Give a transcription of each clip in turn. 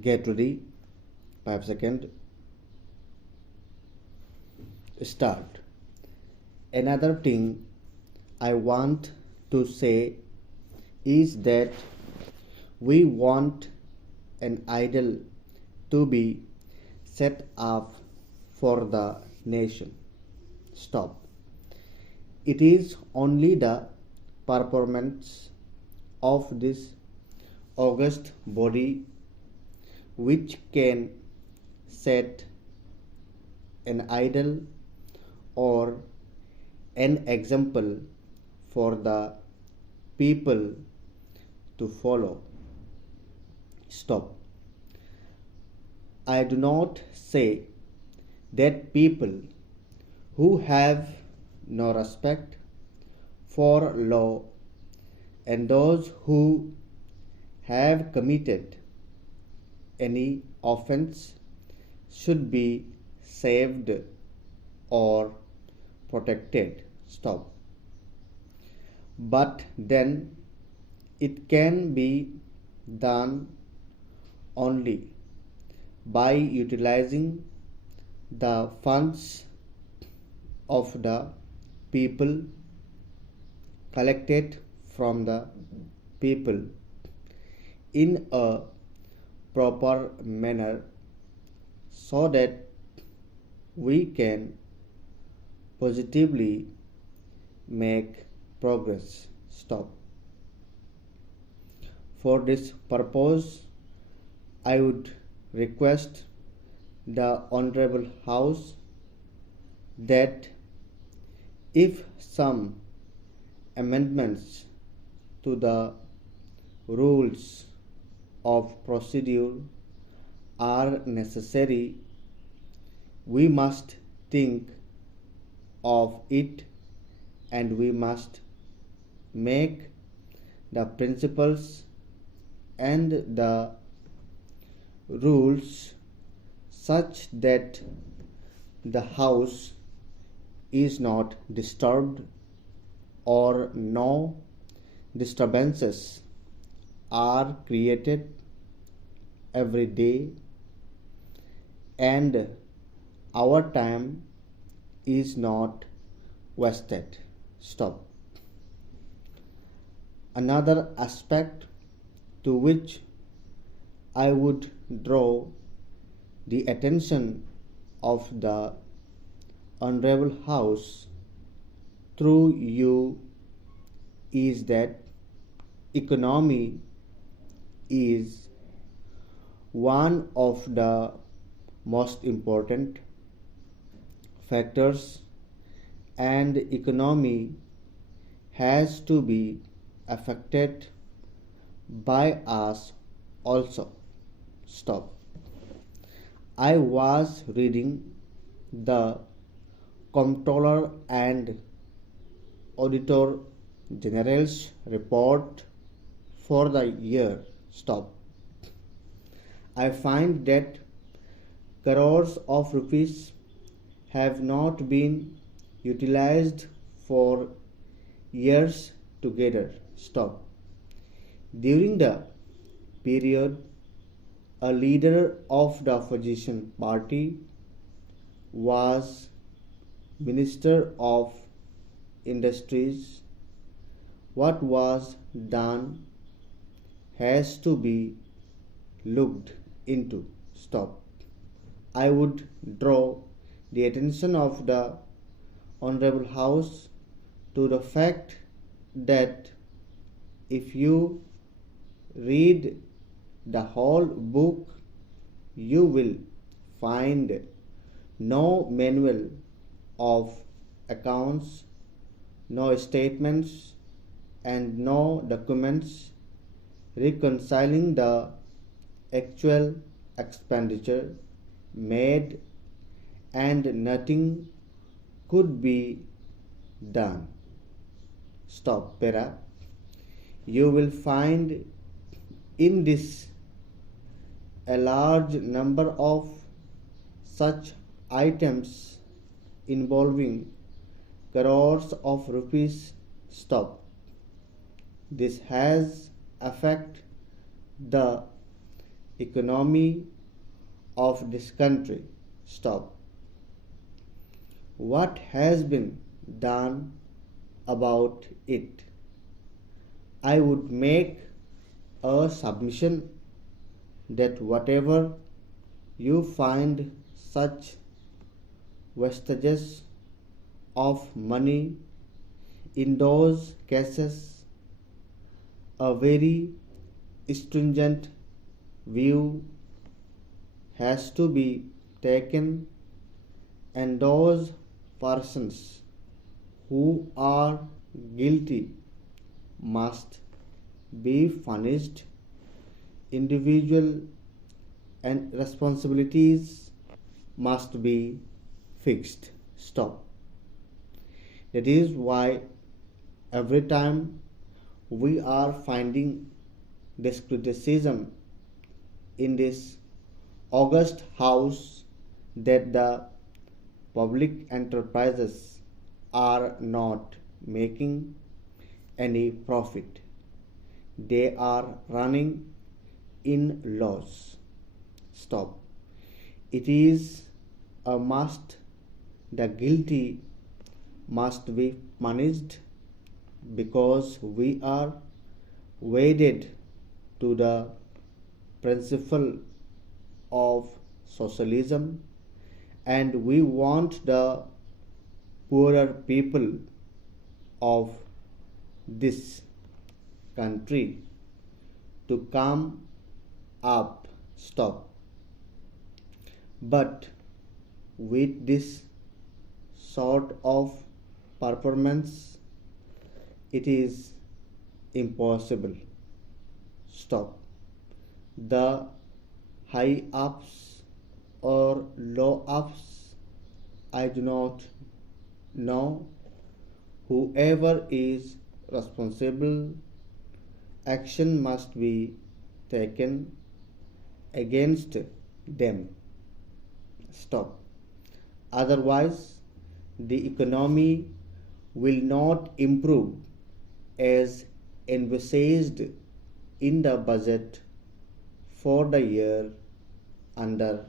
Get ready. 5 seconds. Start. Another thing I want to say is that we want an idol to be set up for the nation. Stop. It is only the performance of this august body which can set an idol or an example for the people to follow. Stop. I do not say that people who have no respect for law and those who have committed any offense should be saved or protected. Stop. But then it can be done only by utilizing the funds of the people collected from the people in a proper manner so that we can positively make progress. Stop. For this purpose, I would request the Honorable House that if some amendments to the rules of procedure are necessary, we must think of it and we must make the principles and the rules such that the house is not disturbed or no disturbances are created every day and our time is not wasted. Stop. Another aspect to which I would draw the attention of the Honorable House through you is that economy is one of the most important factors and economy has to be affected by us also. Stop. I was reading the Comptroller and Auditor General's report for the year. Stop. I find that crores of rupees have not been utilized for years together. Stop. During the period, a leader of the opposition party was Minister of Industries. What was done has to be looked into. Stop. I would draw the attention of the Honorable House to the fact that if you read the whole book, you will find no manual of accounts, no statements, and no documents reconciling the actual expenditure made, and nothing could be done. Stop. Para. You will find in this a large number of such items involving crores of rupees. Stop. This has affected the economy of this country. Stop. What has been done about it? I would make a submission that whatever you find such vestiges of money in those cases, a very stringent view has to be taken, and those persons who are guilty must be punished. Individual and responsibilities must be fixed. Stop. That is why every time we are finding this criticism in this august house that the public enterprises are not making any profit, they are running in loss. Stop. It is a must. The guilty must be punished because we are wedded to the principle of socialism and we want the poorer people of this country to come up. Stop. But with this sort of performance, it is impossible. Stop. The high ups or low ups, I do not know. Whoever is responsible, action must be taken against them. Stop. Otherwise, the economy will not improve as envisaged in the budget for the year under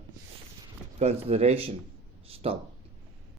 consideration. Stop.